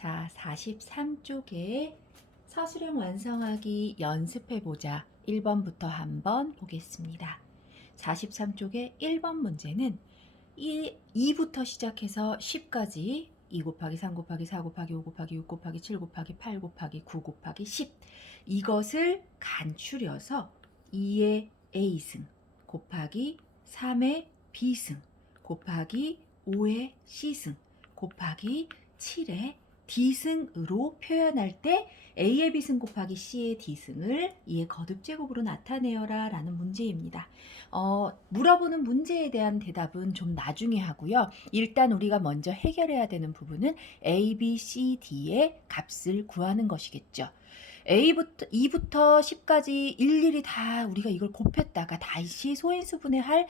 자, 43쪽에 서술형 완성하기 연습해보자. 1번부터 한번 보겠습니다. 43쪽의 1번 문제는 2부터 시작해서 10까지 2 곱하기 3 곱하기 4 곱하기 5 곱하기 6 곱하기 7 곱하기 8 곱하기 9 곱하기 10 이것을 간추려서 2의 A승 곱하기 3의 B승 곱하기 5의 C승 곱하기 7의 D승으로 표현할 때 A의 B승 곱하기 C의 D승을 2의 거듭제곱으로 나타내어라 라는 문제입니다. 물어보는 문제에 대한 대답은 좀 나중에 하고요. 일단 우리가 먼저 해결해야 되는 부분은 A, B, C, D의 값을 구하는 것이겠죠. 2부터 10까지 일일이 다 우리가 이걸 곱했다가 다시 소인수분해할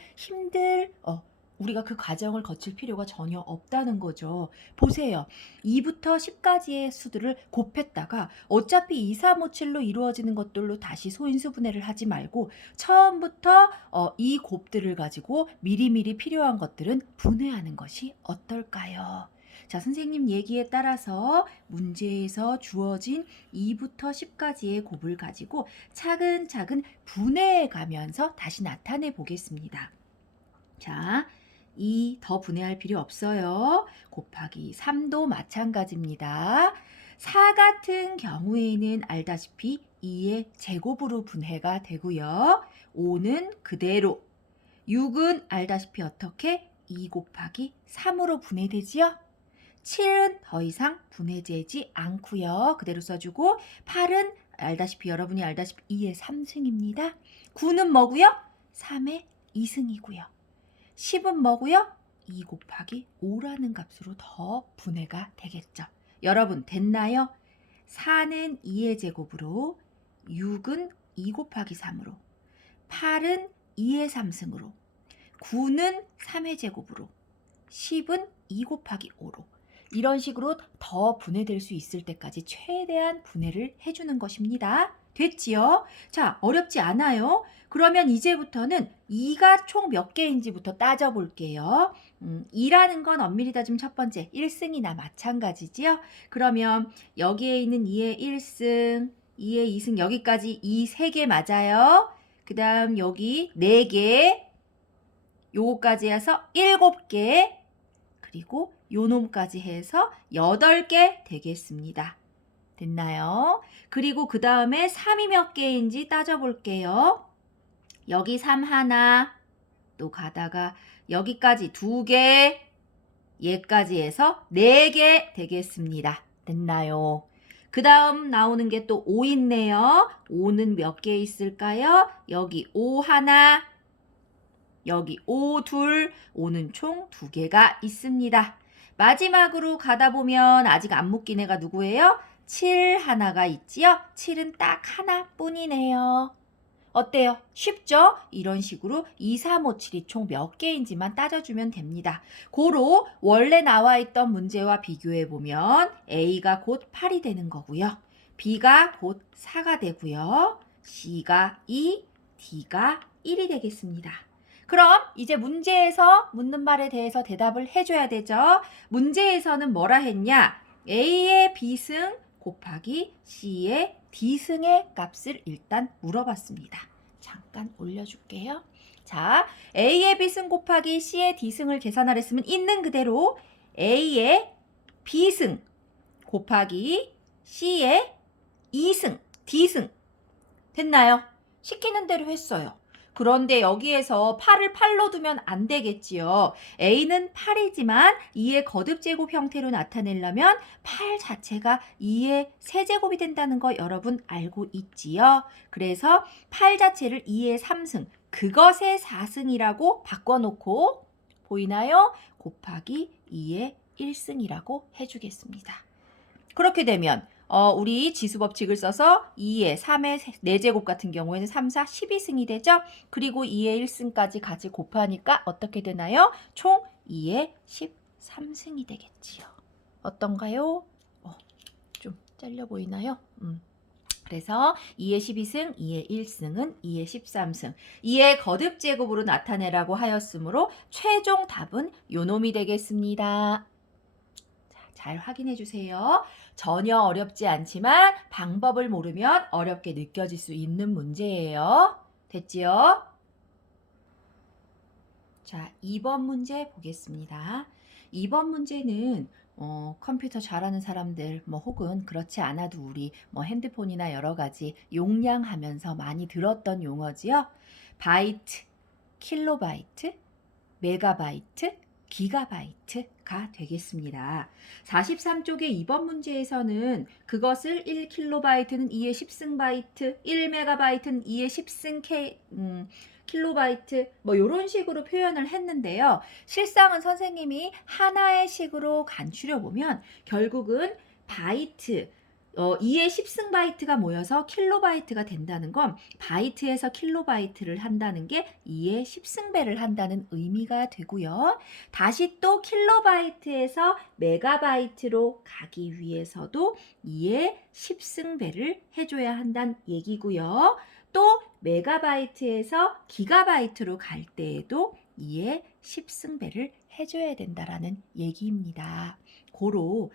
우리가 그 과정을 거칠 필요가 전혀 없다는 거죠. 보세요. 2부터 10까지의 수들을 곱했다가 어차피 2, 3, 5, 7로 이루어지는 것들로 다시 소인수분해를 하지 말고 처음부터 이 곱들을 가지고 미리미리 필요한 것들은 분해하는 것이 어떨까요? 자, 선생님 얘기에 따라서 문제에서 주어진 2부터 10까지의 곱을 가지고 차근차근 분해해 가면서 다시 나타내 보겠습니다. 자, 2 더 분해할 필요 없어요. 곱하기 3도 마찬가지입니다. 4 같은 경우에는 알다시피 2의 제곱으로 분해가 되고요. 5는 그대로. 6은 알다시피 어떻게? 2 곱하기 3으로 분해되지요? 7은 더 이상 분해되지 않고요. 그대로 써주고 8은 여러분이 알다시피 2의 3승입니다. 9는 뭐고요? 3의 2승이고요. 10은 뭐고요? 2 곱하기 5라는 값으로 더 분해가 되겠죠. 여러분 됐나요? 4는 2의 제곱으로 6은 2 곱하기 3으로 8은 2의 3승으로 9는 3의 제곱으로 10은 2 곱하기 5로 이런 식으로 더 분해될 수 있을 때까지 최대한 분해를 해주는 것입니다. 됐지요? 자, 어렵지 않아요? 그러면 이제부터는 2가 총 몇 개인지부터 따져볼게요. 2라는 건 엄밀히 따지면 첫 번째 1승이나 마찬가지지요? 그러면 여기에 있는 2의 1승, 2의 2승 여기까지 2 3개 맞아요? 그 다음 여기 4개, 요거까지 해서 7개, 그리고 요 놈까지 해서 8개 되겠습니다. 됐나요? 그리고 그 다음에 3이 몇 개인지 따져볼게요. 여기 3 하나, 또 가다가 여기까지 2개, 얘까지 해서 4개 되겠습니다. 됐나요? 그 다음 나오는 게 또 5 있네요. 5는 몇 개 있을까요? 여기 5 하나, 여기 5 둘, 5는 총 2개가 있습니다. 마지막으로 가다 보면 아직 안 묶인 애가 누구예요? 7 하나가 있지요? 7은 딱 하나뿐이네요. 어때요? 쉽죠? 이런 식으로 2, 3, 5, 7이 총 몇 개인지만 따져주면 됩니다. 고로 원래 나와 있던 문제와 비교해보면 A가 곧 8이 되는 거고요. B가 곧 4가 되고요. C가 2, D가 1이 되겠습니다. 그럼 이제 문제에서 묻는 말에 대해서 대답을 해줘야 되죠. 문제에서는 뭐라 했냐? A의 B승 곱하기 C의 D승의 값을 일단 물어봤습니다. 잠깐 올려줄게요. 자, A의 B승 곱하기 C의 D승을 계산하랬으면 있는 그대로 A의 B승 곱하기 C의 2승, D승 됐나요? 시키는 대로 했어요. 그런데 여기에서 8을 8로 두면 안 되겠지요. A는 8이지만 2의 거듭제곱 형태로 나타내려면 8 자체가 2의 세제곱이 된다는 거 여러분 알고 있지요. 그래서 8 자체를 2의 3승, 그것의 4승이라고 바꿔놓고 보이나요? 곱하기 2의 1승이라고 해주겠습니다. 그렇게 되면 우리 지수법칙을 써서 2의 3의 4제곱 같은 경우에는 3, 4, 12승이 되죠. 그리고 2의 1승까지 같이 곱하니까 어떻게 되나요? 총 2의 13승이 되겠지요. 어떤가요? 좀 잘려 보이나요? 그래서 2의 12승, 2의 1승은 2의 13승, 2의 거듭제곱으로 나타내라고 하였으므로 최종 답은 요 놈이 되겠습니다. 잘 확인해 주세요. 전혀 어렵지 않지만 방법을 모르면 어렵게 느껴질 수 있는 문제예요. 됐지요? 자, 2번 문제 보겠습니다. 2번 문제는 컴퓨터 잘하는 사람들 혹은 그렇지 않아도 우리 핸드폰이나 여러 가지 용량하면서 많이 들었던 용어지요. 바이트, 킬로바이트, 메가바이트, 기가바이트가 되겠습니다. 43쪽의 2번 문제에서는 그것을 1킬로바이트는 2의 10승 바이트, 1메가바이트는 2의 10승 킬로바이트 이런 식으로 표현을 했는데요. 실상은 선생님이 하나의 식으로 간추려 보면 결국은 바이트 2의 10승 바이트가 모여서 킬로바이트가 된다는 건 바이트에서 킬로바이트를 한다는 게 2의 10승배를 한다는 의미가 되고요. 다시 또 킬로바이트에서 메가바이트로 가기 위해서도 2의 10승배를 해줘야 한다는 얘기고요. 또 메가바이트에서 기가바이트로 갈 때에도 2의 10승배를 해줘야 된다라는 얘기입니다. 고로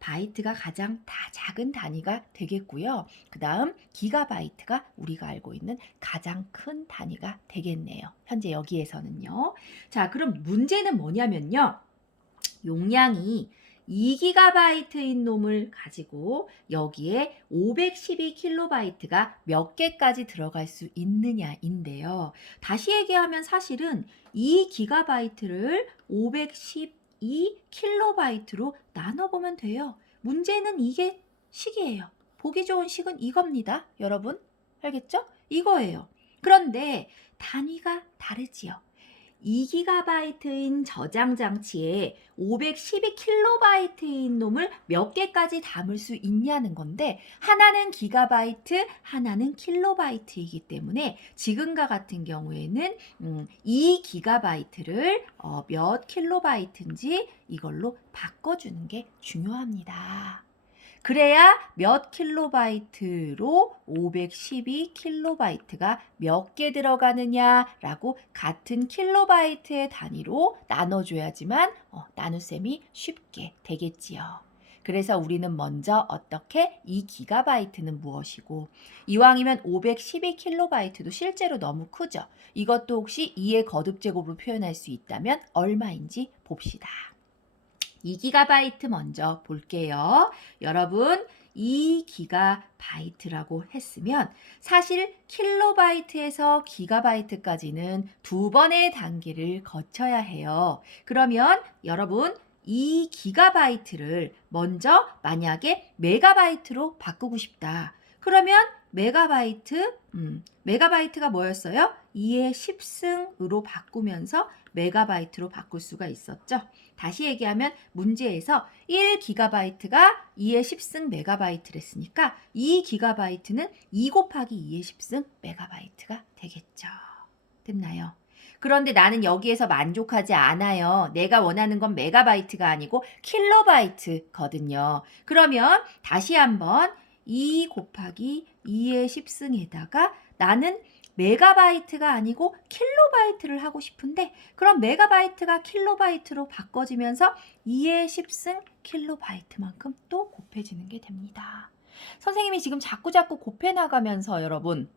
바이트가 가장 다 작은 단위가 되겠고요. 그 다음 기가바이트가 우리가 알고 있는 가장 큰 단위가 되겠네요. 현재 여기에서는요. 자, 그럼 문제는 뭐냐면요. 용량이 2기가바이트인 놈을 가지고 여기에 512킬로바이트가 몇 개까지 들어갈 수 있느냐인데요. 다시 얘기하면 사실은 2기가바이트를 512킬로바이트로 나눠보면 돼요. 문제는 이게 식이에요. 보기 좋은 식은 이겁니다. 여러분 알겠죠? 이거예요. 그런데 단위가 다르지요. 2기가바이트인 저장 장치에 512킬로바이트인 놈을 몇 개까지 담을 수 있냐는 건데 하나는 기가바이트, 하나는 킬로바이트이기 때문에 지금과 같은 경우에는 2기가바이트를 몇 킬로바이트인지 이걸로 바꿔주는 게 중요합니다. 그래야 몇 킬로바이트로 512킬로바이트가 몇 개 들어가느냐라고 같은 킬로바이트의 단위로 나눠줘야지만 나눗셈이 쉽게 되겠지요. 그래서 우리는 먼저 어떻게 2기가바이트는 무엇이고 이왕이면 512킬로바이트도 실제로 너무 크죠. 이것도 혹시 2의 거듭제곱으로 표현할 수 있다면 얼마인지 봅시다. 2기가바이트 먼저 볼게요. 여러분 2기가바이트라고 했으면 사실 킬로바이트에서 기가바이트까지는 두 번의 단계를 거쳐야 해요. 그러면 여러분 2기가바이트를 먼저 만약에 메가바이트로 바꾸고 싶다. 그러면 메가바이트가 뭐였어요? 2의 10승으로 바꾸면서 메가바이트로 바꿀 수가 있었죠. 다시 얘기하면 문제에서 1기가바이트가 2의 10승 메가바이트를 했으니까 2기가바이트는 2 곱하기 2의 10승 메가바이트가 되겠죠. 됐나요? 그런데 나는 여기에서 만족하지 않아요. 내가 원하는 건 메가바이트가 아니고 킬로바이트거든요. 그러면 다시 한번 2 곱하기 2의 10승에다가 나는 메가바이트가 아니고 킬로바이트를 하고 싶은데 그럼 메가바이트가 킬로바이트로 바꿔지면서 2의 10승 킬로바이트만큼 또 곱해지는 게 됩니다. 선생님이 지금 자꾸 곱해 나가면서 여러분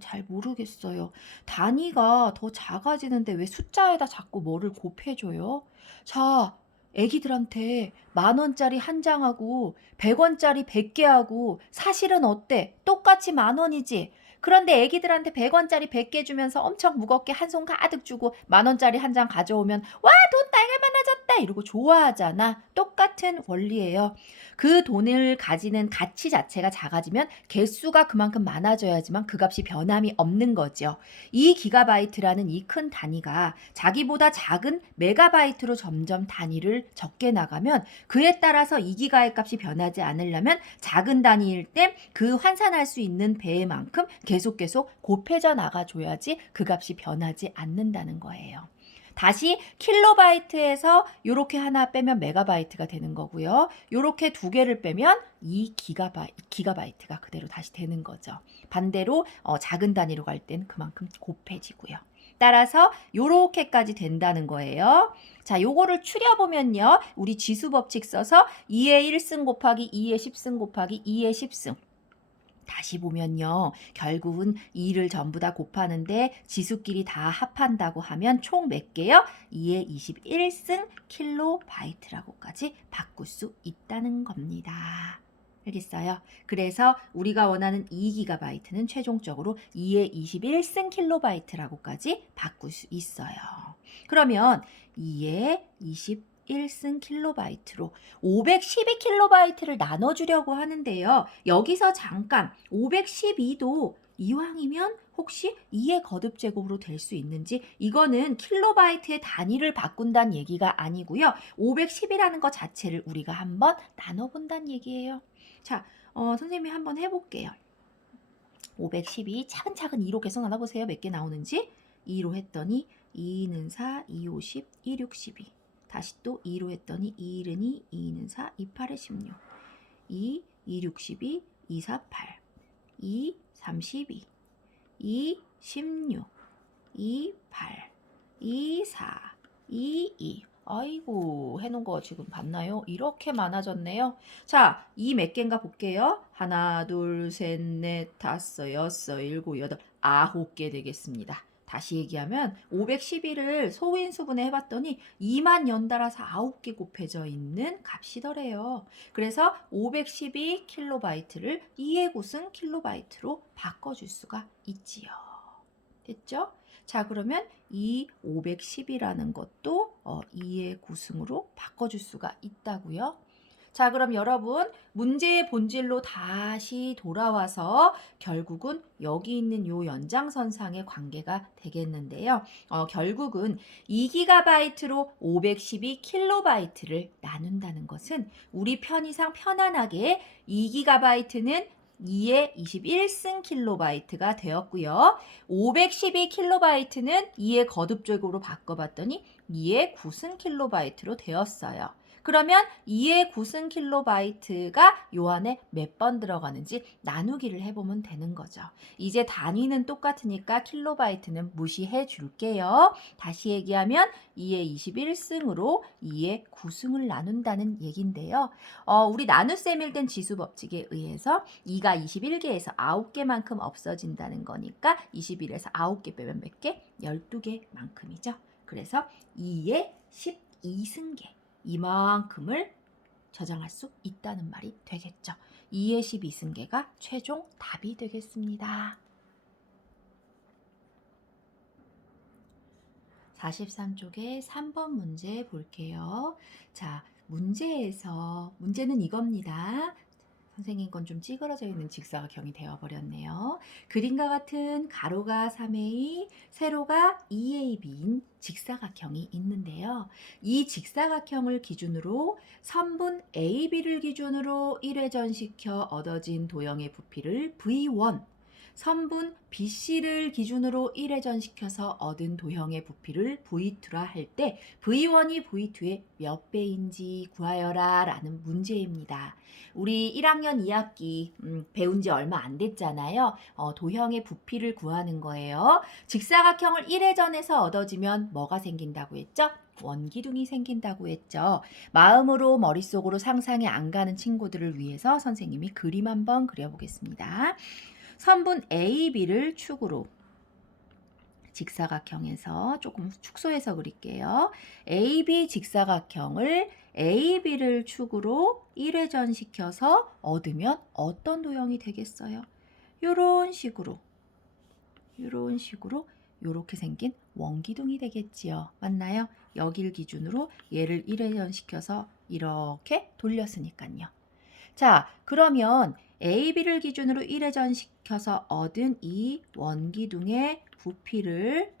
잘 모르겠어요. 단위가 더 작아지는데 왜 숫자에다 자꾸 뭐를 곱해줘요? 자, 애기들한테 10,000원짜리 한 장하고 100원짜리 100개하고 사실은 어때? 똑같이 10,000원이지. 그런데 애기들한테 100원짜리 100개 주면서 엄청 무겁게 한 손 가득 주고 10,000원짜리 한 장 가져오면 와, 돈 되게 많아졌다 이러고 좋아하잖아. 똑같은 원리예요. 그 돈을 가지는 가치 자체가 작아지면 개수가 그만큼 많아져야지만 그 값이 변함이 없는 거죠. 2기가바이트라는 이 큰 단위가 자기보다 작은 메가바이트로 점점 단위를 적게 나가면 그에 따라서 2기가의 값이 변하지 않으려면 작은 단위일 때 그 환산할 수 있는 배만큼 계속 곱해져 나가줘야지 그 값이 변하지 않는다는 거예요. 다시 킬로바이트에서 이렇게 하나 빼면 메가바이트가 되는 거고요. 이렇게 두 개를 빼면 2기가바이트가 그대로 다시 되는 거죠. 반대로 작은 단위로 갈 땐 그만큼 곱해지고요. 따라서 요렇게까지 된다는 거예요. 자, 요거를 추려보면요. 우리 지수 법칙 써서 2의 1승 곱하기 2의 10승 곱하기 2의 10승. 다시 보면요. 결국은 2를 전부 다 곱하는데 지수끼리 다 합한다고 하면 총 몇 개요? 2의 21승 킬로바이트라고까지 바꿀 수 있다는 겁니다. 알겠어요? 그래서 우리가 원하는 2GB는 최종적으로 2의 21승 킬로바이트라고까지 바꿀 수 있어요. 그러면 2의 21승 킬로바이트로 512킬로바이트를 나눠주려고 하는데요. 여기서 잠깐 512도 이왕이면 혹시 2의 거듭 제곱으로 될 수 있는지, 이거는 킬로바이트의 단위를 바꾼다는 얘기가 아니고요. 510이라는 것 자체를 우리가 한번 나눠본다는 얘기예요. 자, 선생님이 한번 해볼게요. 512 차근차근 2로 계속 나눠보세요. 몇 개 나오는지. 2로 했더니 2는 4, 2, 50, 2, 6, 12. 다시 또 2로 했더니 2, 1은 2, 2는 4, 2, 8에 16. 2, 2, 6, 12, 2, 4, 8. 2, 32. 2, 16. 2, 8. 2, 4. 2, 2. 아이고, 해놓은 거 지금 봤나요? 이렇게 많아졌네요. 자, 이 몇 개인가 볼게요. 하나, 둘, 셋, 넷, 다섯, 여섯, 일곱, 여덟, 9개 되겠습니다. 다시 얘기하면 511을 소인수분해 해봤더니 2만 연달아서 9개 곱해져 있는 값이더래요. 그래서 512킬로바이트를 2의 구승 킬로바이트로 바꿔줄 수가 있지요. 됐죠? 자, 그러면 이 510이라는 것도 2의 구승으로 바꿔줄 수가 있다고요. 자, 그럼 여러분 문제의 본질로 다시 돌아와서 결국은 여기 있는 요 연장선상의 관계가 되겠는데요. 결국은 2GB로 512킬로바이트를 나눈다는 것은 우리 편의상 편안하게 2GB는 2의 21승 킬로바이트가 되었고요. 512킬로바이트는 2의 거듭제곱으로 바꿔봤더니 2의 9승 킬로바이트로 되었어요. 그러면 2의 9승 킬로바이트가 요 안에 몇 번 들어가는지 나누기를 해보면 되는 거죠. 이제 단위는 똑같으니까 킬로바이트는 무시해 줄게요. 다시 얘기하면 2의 21승으로 2의 9승을 나눈다는 얘긴데요. 우리 나눗셈일 땐 지수 법칙에 의해서 2가 21개에서 9개만큼 없어진다는 거니까 21에서 9개 빼면 몇 개? 12개만큼이죠. 그래서 2의 12승계. 이만큼을 저장할 수 있다는 말이 되겠죠. 2의 12승계가 최종 답이 되겠습니다. 43쪽에 3번 문제 볼게요. 자, 문제는 이겁니다. 선생님 건 좀 찌그러져 있는 직사각형이 되어버렸네요. 그림과 같은 가로가 3A, 세로가 2AB인 직사각형이 있는데요. 이 직사각형을 기준으로 선분 AB를 기준으로 1회전시켜 얻어진 도형의 부피를 V1, 선분 BC를 기준으로 1회전시켜서 얻은 도형의 부피를 V2라 할 때 V1이 V2의 몇 배인지 구하여라 라는 문제입니다. 우리 1학년 2학기 배운 지 얼마 안 됐잖아요. 도형의 부피를 구하는 거예요. 직사각형을 1회전에서 얻어지면 뭐가 생긴다고 했죠? 원기둥이 생긴다고 했죠. 마음으로 머릿속으로 상상이 안 가는 친구들을 위해서 선생님이 그림 한번 그려보겠습니다. 선분 AB를 축으로 직사각형에서 조금 축소해서 그릴게요. AB 직사각형을 AB를 축으로 1회전 시켜서 얻으면 어떤 도형이 되겠어요? 이런 식으로 이렇게 생긴 원기둥이 되겠지요. 맞나요? 여기를 기준으로 얘를 1회전 시켜서 이렇게 돌렸으니까요. 자, 그러면 AB를 기준으로 1회전 시켜서 얻은 이 원기둥의 부피를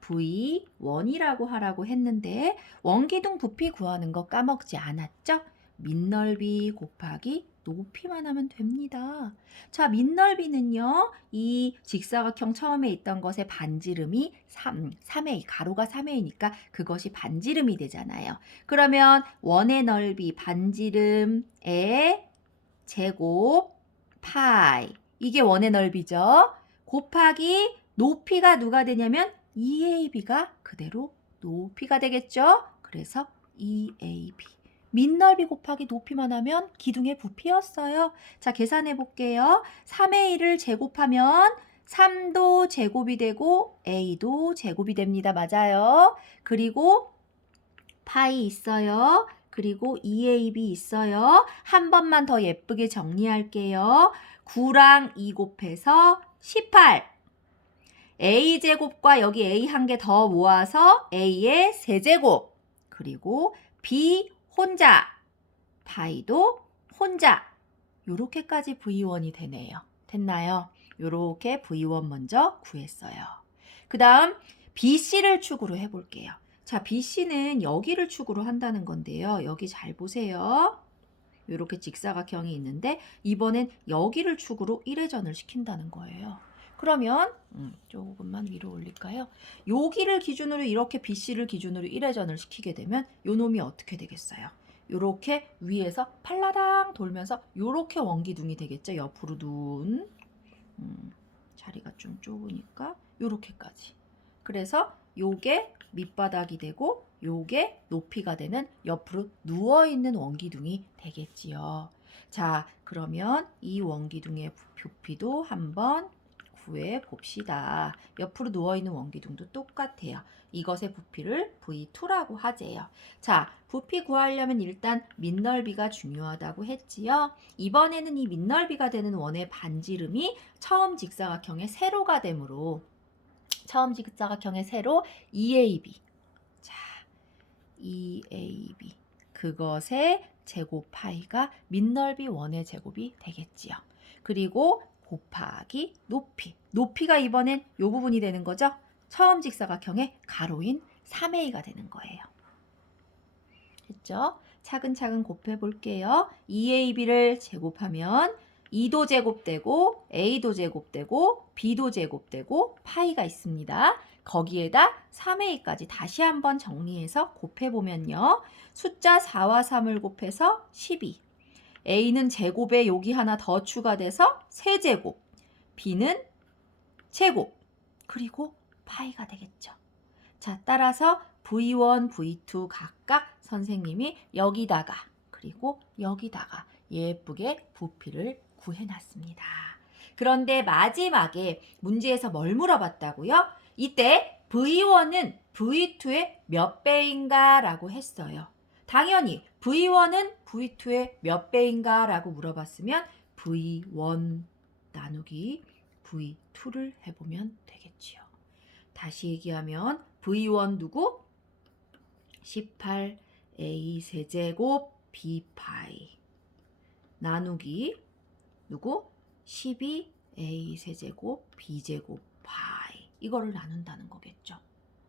V1이라고 하라고 했는데 원기둥 부피 구하는 거 까먹지 않았죠? 밑넓이 곱하기 높이만 하면 됩니다. 자, 밑넓이는요. 이 직사각형 처음에 있던 것의 반지름이 3A, 가로가 3A니까 그것이 반지름이 되잖아요. 그러면 원의 넓이 반지름의 제곱 파이, 이게 원의 넓이죠. 곱하기 높이가 누가 되냐면 2AB가 그대로 높이가 되겠죠? 그래서 2AB. 밑넓이 곱하기 높이만 하면 기둥의 부피였어요. 자, 계산해 볼게요. 3의 1을 제곱하면 3도 제곱이 되고 A도 제곱이 됩니다. 맞아요. 그리고 파이 있어요. 그리고 2AB 있어요. 한 번만 더 예쁘게 정리할게요. 9랑 2 곱해서 18. A제곱과 여기 A 한 개 더 모아서 A의 세제곱. 그리고 B 혼자. 파이도 혼자. 요렇게까지 V1이 되네요. 됐나요? 요렇게 V1 먼저 구했어요. 그 다음 BC를 축으로 해볼게요. 자, BC는 여기를 축으로 한다는 건데요. 여기 잘 보세요. 이렇게 직사각형이 있는데 이번엔 여기를 축으로 1회전을 시킨다는 거예요. 그러면 조금만 위로 올릴까요? 여기를 기준으로 이렇게 BC를 기준으로 1회전을 시키게 되면 요 놈이 어떻게 되겠어요? 요렇게 위에서 팔라당 돌면서 요렇게 원기둥이 되겠죠? 옆으로 둔. 자리가 좀 좁으니까 요렇게까지. 그래서 요게 밑바닥이 되고 요게 높이가 되는 옆으로 누워있는 원기둥이 되겠지요. 자, 그러면 이 원기둥의 부피도 한번 구해 봅시다. 옆으로 누워있는 원기둥도 똑같아요. 이것의 부피를 V2라고 하재요. 자, 부피 구하려면 일단 밑넓이가 중요하다고 했지요. 이번에는 이 밑넓이가 되는 원의 반지름이 처음 직사각형의 세로가 되므로 처음 직사각형의 세로 2AB. 자, 2AB. 그것의 제곱 파이가 밑넓이 원의 제곱이 되겠지요. 그리고 곱하기 높이. 높이가 이번엔 요 부분이 되는 거죠. 처음 직사각형의 가로인 3A가 되는 거예요. 됐죠? 차근차근 곱해 볼게요. 2AB를 제곱하면 2도 제곱되고 A도 제곱되고 B도 제곱되고 파이가 있습니다. 거기에다 3A까지 다시 한번 정리해서 곱해보면요. 숫자 4와 3을 곱해서 12. A는 제곱에 여기 하나 더 추가돼서 세제곱. B는 제곱. 그리고 파이가 되겠죠. 자, 따라서 V1, V2 각각 선생님이 여기다가 그리고 여기다가 예쁘게 부피를 구해놨습니다. 그런데 마지막에 문제에서 뭘 물어봤다고요? 이때 V1은 V2의 몇 배인가 라고 했어요. 당연히 V1은 V2의 몇 배인가 라고 물어봤으면 V1 나누기 V2를 해보면 되겠지요. 다시 얘기하면 V1 누구? 18A 세제곱 B파이 나누기 누구? 12A 세제곱 B제곱 파이. 이거를 나눈다는 거겠죠.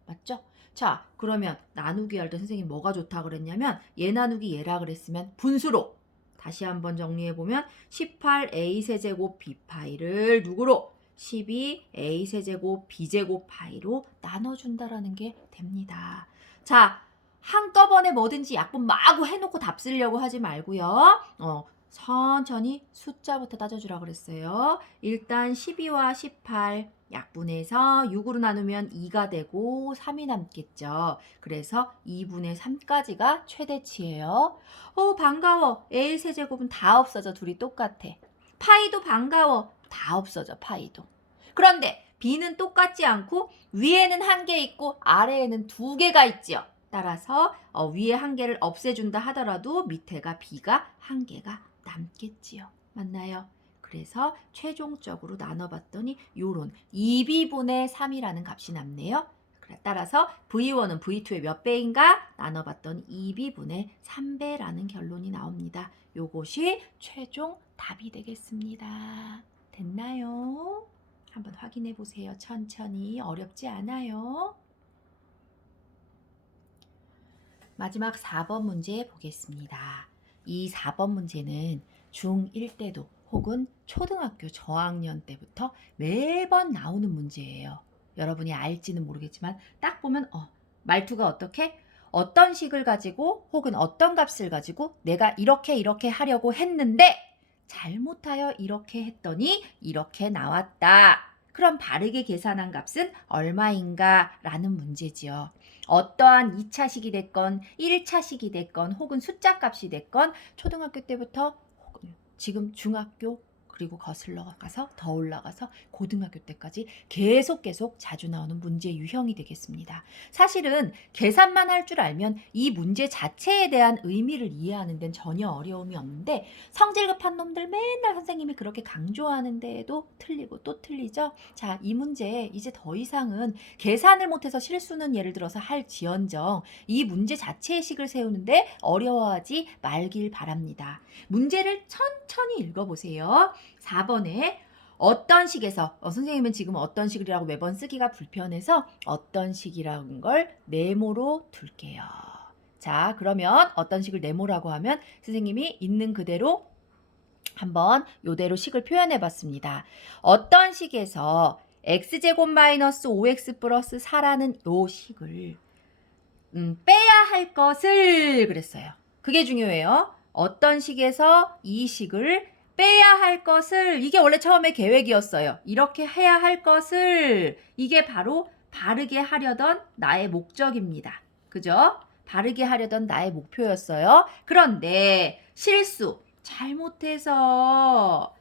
맞죠? 자, 그러면 나누기 할 때 선생님 뭐가 좋다 그랬냐면 얘 나누기 얘라 그랬으면 분수로. 다시 한번 정리해보면 18A 세제곱 B파이를 누구로? 12A 세제곱 B제곱 파이로 나눠준다라는 게 됩니다. 자, 한꺼번에 뭐든지 약분 마구 해놓고 답 쓰려고 하지 말고요. 천천히 숫자부터 따져주라 그랬어요. 일단 12와 18 약분해서 6으로 나누면 2가 되고 3이 남겠죠. 그래서 2분의 3까지가 최대치예요. 반가워. A 세제곱은 다 없어져. 둘이 똑같아. 파이도 반가워. 다 없어져. 파이도. 그런데 B는 똑같지 않고 위에는 한 개 있고 아래에는 두 개가 있지요. 따라서 위에 한 개를 없애준다 하더라도 밑에가 B가 한 개가 남겠지요. 맞나요? 그래서 최종적으로 나눠봤더니 요런 2B분의 3이라는 값이 남네요. 따라서 V1은 V2의 몇 배인가? 나눠봤더니 2B분의 3배라는 결론이 나옵니다. 요것이 최종 답이 되겠습니다. 됐나요? 한번 확인해 보세요. 천천히. 어렵지 않아요. 마지막 4번 문제 보겠습니다. 이 4번 문제는 중1 때도 혹은 초등학교 저학년 때부터 매번 나오는 문제예요. 여러분이 알지는 모르겠지만 딱 보면 말투가 어떻게? 어떤 식을 가지고 혹은 어떤 값을 가지고 내가 이렇게 하려고 했는데 잘못하여 이렇게 했더니 이렇게 나왔다. 그럼 바르게 계산한 값은 얼마인가? 라는 문제지요. 어떠한 2차식이 됐건 1차식이 됐건 혹은 숫자 값이 됐건 초등학교 때부터 혹은 지금 중학교 그리고 거슬러 가서 더 올라가서 고등학교 때까지 계속 자주 나오는 문제 유형이 되겠습니다. 사실은 계산만 할 줄 알면 이 문제 자체에 대한 의미를 이해하는 데는 전혀 어려움이 없는데 성질 급한 놈들 맨날 선생님이 그렇게 강조하는데도 틀리고 또 틀리죠. 자, 이 문제 이제 더 이상은 계산을 못해서 실수는 예를 들어서 할지언정 이 문제 자체의 식을 세우는데 어려워하지 말길 바랍니다. 문제를 천천히 읽어보세요. 4번에 어떤 식에서 선생님은 지금 어떤 식이라고 매번 쓰기가 불편해서 어떤 식이라는 걸 네모로 둘게요. 자, 그러면 어떤 식을 네모라고 하면 선생님이 있는 그대로 한번 요대로 식을 표현해 봤습니다. 어떤 식에서 x제곱 마이너스 5x 플러스 4라는 요 식을 빼야 할 것을 그랬어요. 그게 중요해요. 어떤 식에서 이 식을 빼야 할 것을 이게 원래 처음에 계획이었어요. 이렇게 해야 할 것을 이게 바로 바르게 하려던 나의 목적입니다. 그죠? 바르게 하려던 나의 목표였어요. 그런데 실수, 잘못해서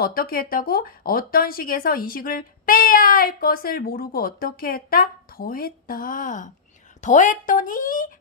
어떻게 했다고? 어떤 식에서 이 식을 빼야 할 것을 모르고 어떻게 했다? 더했다. 더했더니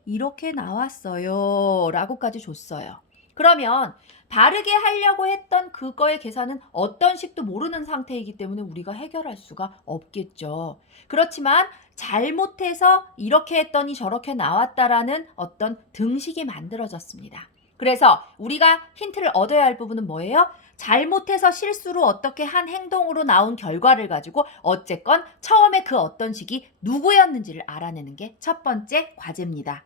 이렇게 나왔어요. 라고까지 줬어요. 그러면 바르게 하려고 했던 그거의 계산은 어떤 식도 모르는 상태이기 때문에 우리가 해결할 수가 없겠죠. 그렇지만 잘못해서 이렇게 했더니 저렇게 나왔다라는 어떤 등식이 만들어졌습니다. 그래서 우리가 힌트를 얻어야 할 부분은 뭐예요? 잘못해서 실수로 어떻게 한 행동으로 나온 결과를 가지고 어쨌건 처음에 그 어떤 식이 누구였는지를 알아내는 게 첫 번째 과제입니다.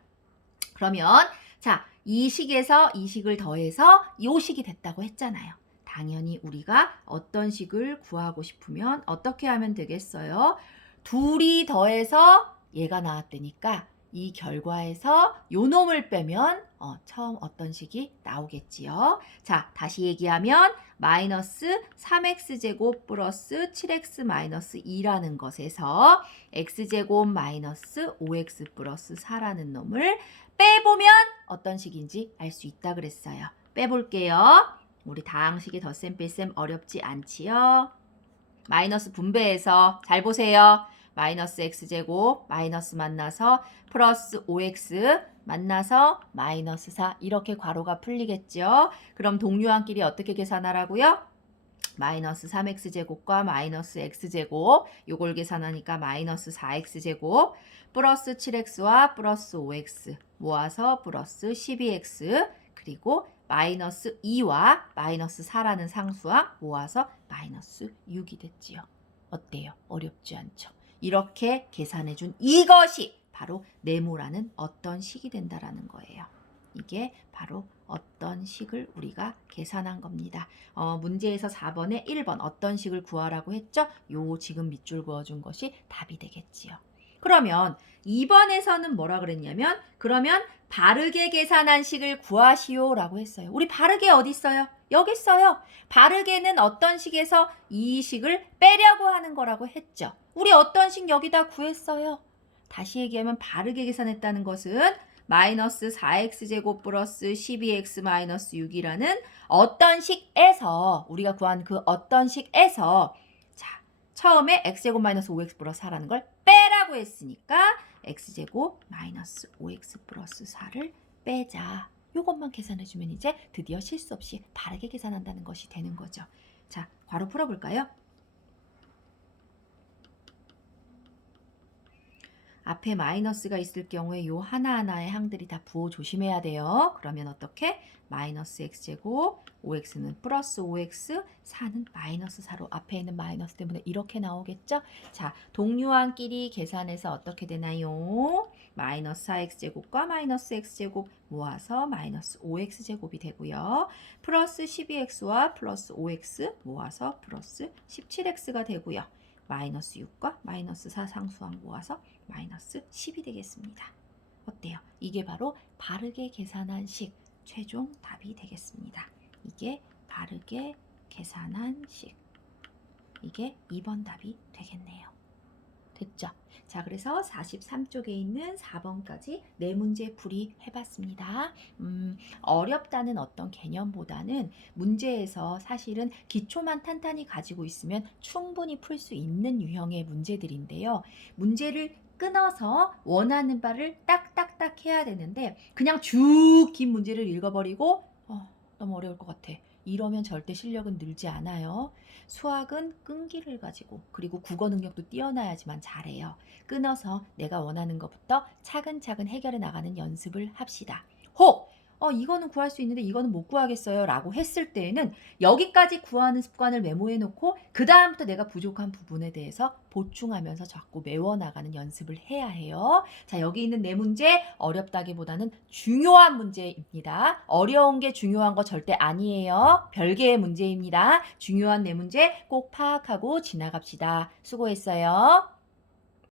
그러면 자, 이 식에서 이 식을 더해서 요 식이 됐다고 했잖아요. 당연히 우리가 어떤 식을 구하고 싶으면 어떻게 하면 되겠어요? 둘이 더해서 얘가 나왔다니까 이 결과에서 요 놈을 빼면 처음 어떤 식이 나오겠지요. 자, 다시 얘기하면 마이너스 3x제곱 플러스 7x 마이너스 2라는 것에서 x제곱 마이너스 5x 플러스 4라는 놈을 빼보면 어떤 식인지 알 수 있다 그랬어요. 빼볼게요. 우리 다항식의 덧셈 뺄셈 어렵지 않지요? 마이너스 분배해서 잘 보세요. 마이너스 x제곱 마이너스 만나서 플러스 5x 만나서 마이너스 4 이렇게 괄호가 풀리겠죠. 그럼 동류항끼리 어떻게 계산하라고요? 마이너스 3x제곱과 마이너스 x제곱 요걸 계산하니까 마이너스 4x제곱 플러스 7x와 플러스 5x 모아서 플러스 12x 그리고 마이너스 2와 마이너스 4라는 상수와 모아서 마이너스 6이 됐지요. 어때요? 어렵지 않죠? 이렇게 계산해준 이것이 바로 네모라는 어떤 식이 된다라는 거예요. 이게 바로 어떤 식을 우리가 계산한 겁니다. 문제에서 4번에 1번 어떤 식을 구하라고 했죠? 요 지금 밑줄 그어준 것이 답이 되겠지요. 그러면 2번에서는 뭐라 그랬냐면 그러면 바르게 계산한 식을 구하시오 라고 했어요. 우리 바르게 어디 있어요? 여기 있어요. 바르게는 어떤 식에서 이 식을 빼려고 하는 거라고 했죠. 우리 어떤 식 여기다 구했어요. 다시 얘기하면 바르게 계산했다는 것은 마이너스 4x제곱 플러스 12x 마이너스 6이라는 어떤 식에서 우리가 구한 그 어떤 식에서 자 처음에 x제곱 마이너스 5x 플러스 4라는 걸 빼라고 했으니까 x제곱 마이너스 5x 플러스 4를 빼자. 이것만 계산해주면 이제 드디어 실수 없이 바르게 계산한다는 것이 되는 거죠. 자, 괄호 풀어볼까요? 앞에 마이너스가 있을 경우에 요 하나하나의 항들이 다 부호 조심해야 돼요. 그러면 어떻게? 마이너스 x제곱, 5x는 플러스 5x, 4는 마이너스 4로 앞에 있는 마이너스 때문에 이렇게 나오겠죠? 자, 동류항끼리 계산해서 어떻게 되나요? 마이너스 4x제곱과 마이너스 x제곱 모아서 마이너스 5x제곱이 되고요. 플러스 12x와 플러스 5x 모아서 플러스 17x가 되고요. 마이너스 6과 마이너스 4 상수항 모아서 마이너스 10이 되겠습니다. 어때요? 이게 바로 바르게 계산한 식 최종 답이 되겠습니다. 이게 바르게 계산한 식. 이게 2번 답이 되겠네요. 됐죠? 자, 그래서 43쪽에 있는 4번까지 네 문제 풀이해봤습니다. 어렵다는 어떤 개념보다는 문제에서 사실은 기초만 탄탄히 가지고 있으면 충분히 풀 수 있는 유형의 문제들인데요. 문제를 끊어서 원하는 바를 딱딱딱 해야 되는데 그냥 쭉 긴 문제를 읽어버리고 너무 어려울 것 같아. 이러면 절대 실력은 늘지 않아요. 수학은 끈기를 가지고 그리고 국어 능력도 뛰어나야지만 잘해요. 끊어서 내가 원하는 것부터 차근차근 해결해 나가는 연습을 합시다. 혹! 이거는 구할 수 있는데 이거는 못 구하겠어요 라고 했을 때에는 여기까지 구하는 습관을 메모해 놓고 그 다음부터 내가 부족한 부분에 대해서 보충하면서 자꾸 메워나가는 연습을 해야 해요. 자, 여기 있는 네 문제 어렵다기보다는 중요한 문제입니다. 어려운 게 중요한 거 절대 아니에요. 별개의 문제입니다. 중요한 네 문제 꼭 파악하고 지나갑시다. 수고했어요.